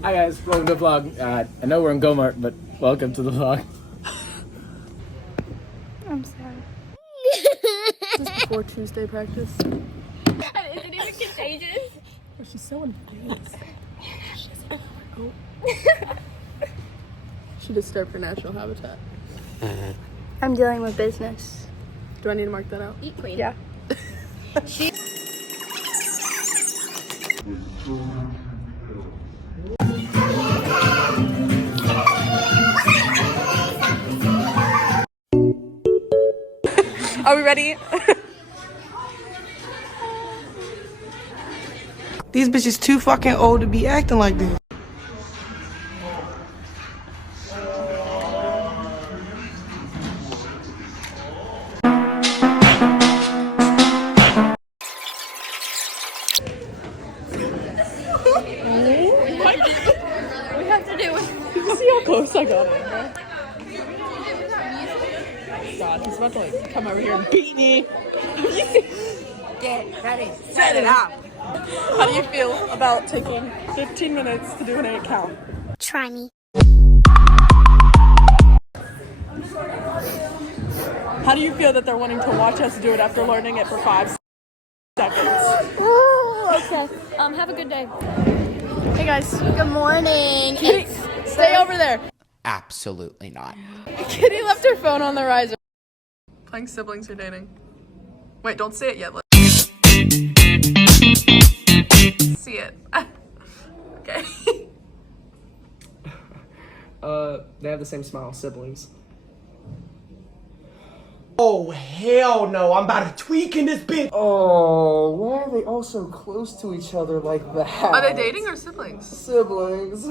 Hi guys, welcome to the vlog. I know we're in Gomart, but welcome to the vlog. I'm sad. Just before Tuesday practice. Is it even contagious? Oh, she's so embarrassed. She disturbed her natural habitat. I'm dealing with business. Do I need to mark that out? Eat queen. Yeah. Are we ready? These bitches too fucking old to be acting like this. We have to do it. Did you see how close I got in there? God, he's about to like come over here and beat me. Get ready, set it up. How do you feel about taking 15 minutes to do an 8 count? Try me. How do you feel that they're wanting to watch us do it after learning it for 5 seconds? Ooh, okay. Have a good day. Hey guys. Good morning. Kitty, stay over there. Absolutely not. Kitty left her phone on the riser. Playing siblings or dating? Wait, don't say it yet. Let's see it. Okay. They have the same smile, siblings. Oh hell no, I'm about to tweak in this bitch. Oh, why are they all so close to each other like that? Are they dating or siblings? Siblings.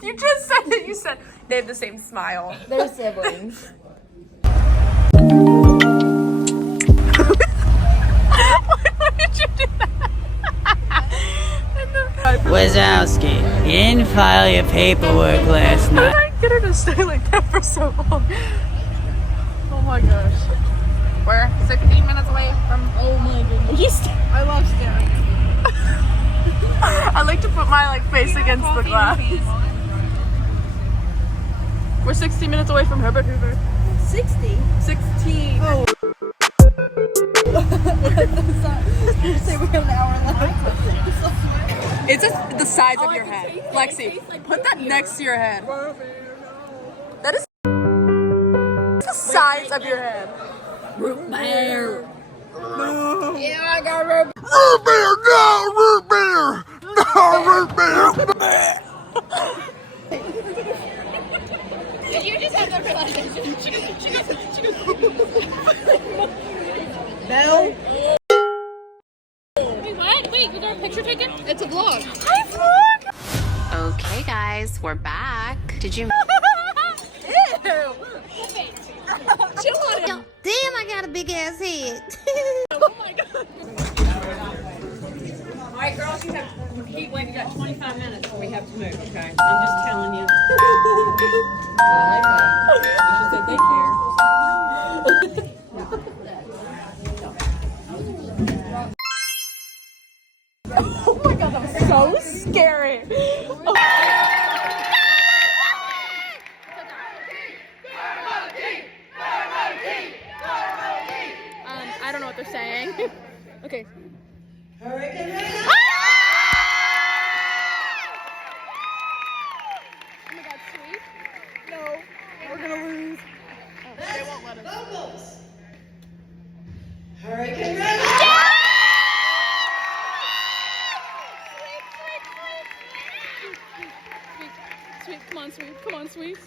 You just said it. You said they have the same smile. They're siblings. Why did you do that? Wazowski, you didn't file your paperwork last How night. did I get her to stay like that for so long? Oh my gosh. We're 16 minutes away from. Oh my goodness. I love staring. I like to put my like face against the glass. We're 60 minutes away from Herbert Hoover. 60. 16. Oh. Say we have an hour left. It's just the size of your head. Lexi, put that next to your head. That is the size of your head. Root bear. No. Yeah, I got root. Root beer, no root beer, no root beer. Did you just have that No. Wait, what? Wait, you got a picture taken? It's a vlog. Hi, vlog! Okay, guys, we're back. Did you? Ew! Chill on him. Damn, I got a big ass head. Oh my god. All right, girls, you have heatwave. You got 25 minutes before we have to move. Okay, I'm just telling you. I like that. You should say thank you. Oh my god, that was so scary. Oh. I don't know what they're saying. Okay. Hurricane. Oh my god, sweet. No, we're gonna lose. Oh, they won't let us. Hurricane. Sweet, come on, sweet. Come on, sweet.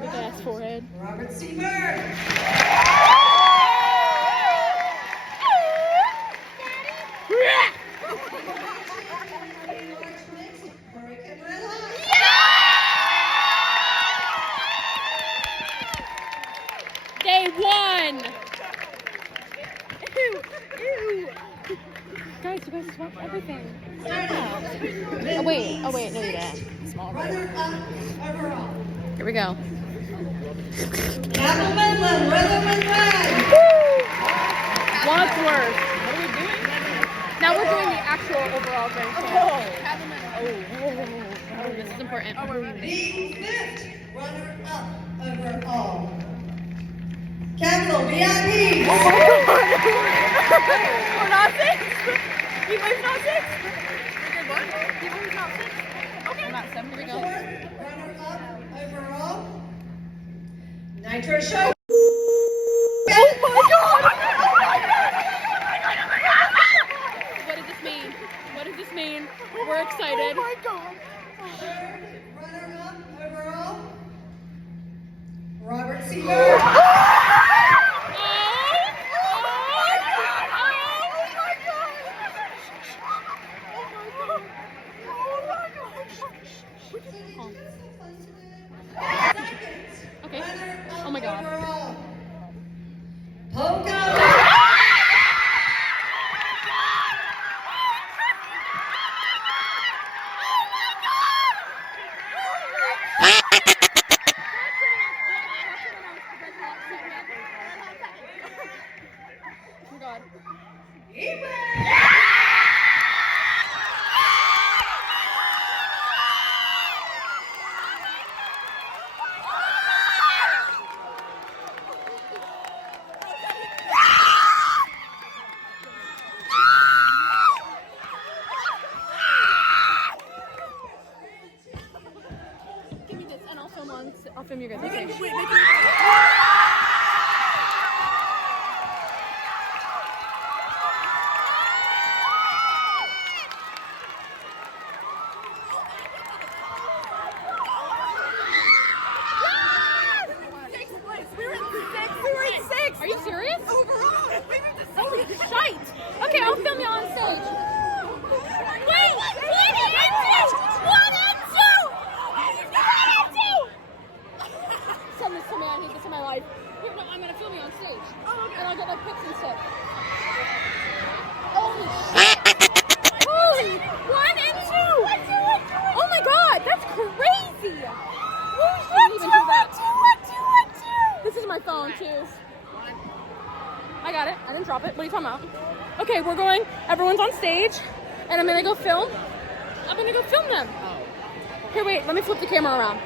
Big ass forehead. Robert C. Bird. They won! Ew, ew. Guys, you guys swapped everything. Stop. Oh wait, no you didn't. Small. Here we go. Wadsworth. What are we doing? Now we're doing the actual overall thing. Oh, this is important. The fifth runner-up overall. Capital VIP. We're not six. You guys not six? We're what? You guys not six? Okay. We're not seven. Here we go. Runner-up overall. Nitro Show. Oh my god! What does this mean? What does this mean? We're excited. Oh my god. Third runner-up overall. Robert Seaver. Okay. Oh my god. Pogo. Oh my god. Give me this, and I'll film you guys. Okay. Are you serious? Overall! Holy shite! Okay, I'll film you on stage. Wait! One and two! Send this to me, I need this in my life. Here, no, I'm gonna film you on stage. And I'll get like pics and stuff. Holy shit! Holy! 1 and 2! Oh my god, that's crazy! This is my phone too. I got it. I didn't drop it. What are you talking about? Okay, we're going. Everyone's on stage, and I'm gonna go film. I'm gonna go film them. Here, wait. Let me flip the camera around.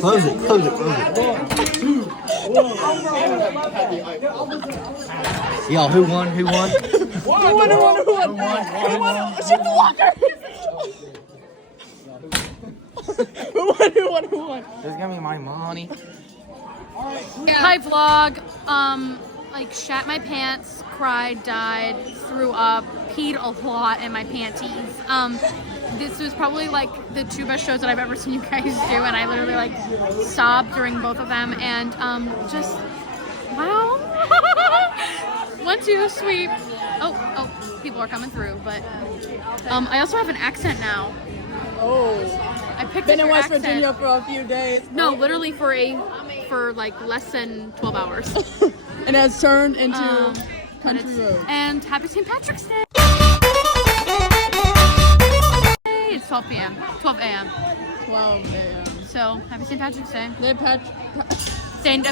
Close it. Yo, who won? Who won? Who won? Shoot the walker! Who won? Just give me my money. Hi vlog. Like shat my pants, cried, died, threw up, peed a lot in my panties. This was probably like the 2 best shows that I've ever seen you guys do, and I literally like sobbed during both of them, and just wow. 1, 2, sweep. Oh, people are coming through, but I also have an accent now. Oh. I picked Been up in your West accent. Virginia for a few days. No, literally for like less than 12 hours. And has turned into country road. And happy St. Patrick's Day! It's 12 p.m. 12 a.m. 12 a.m. So happy St. Patrick's Day. They Saint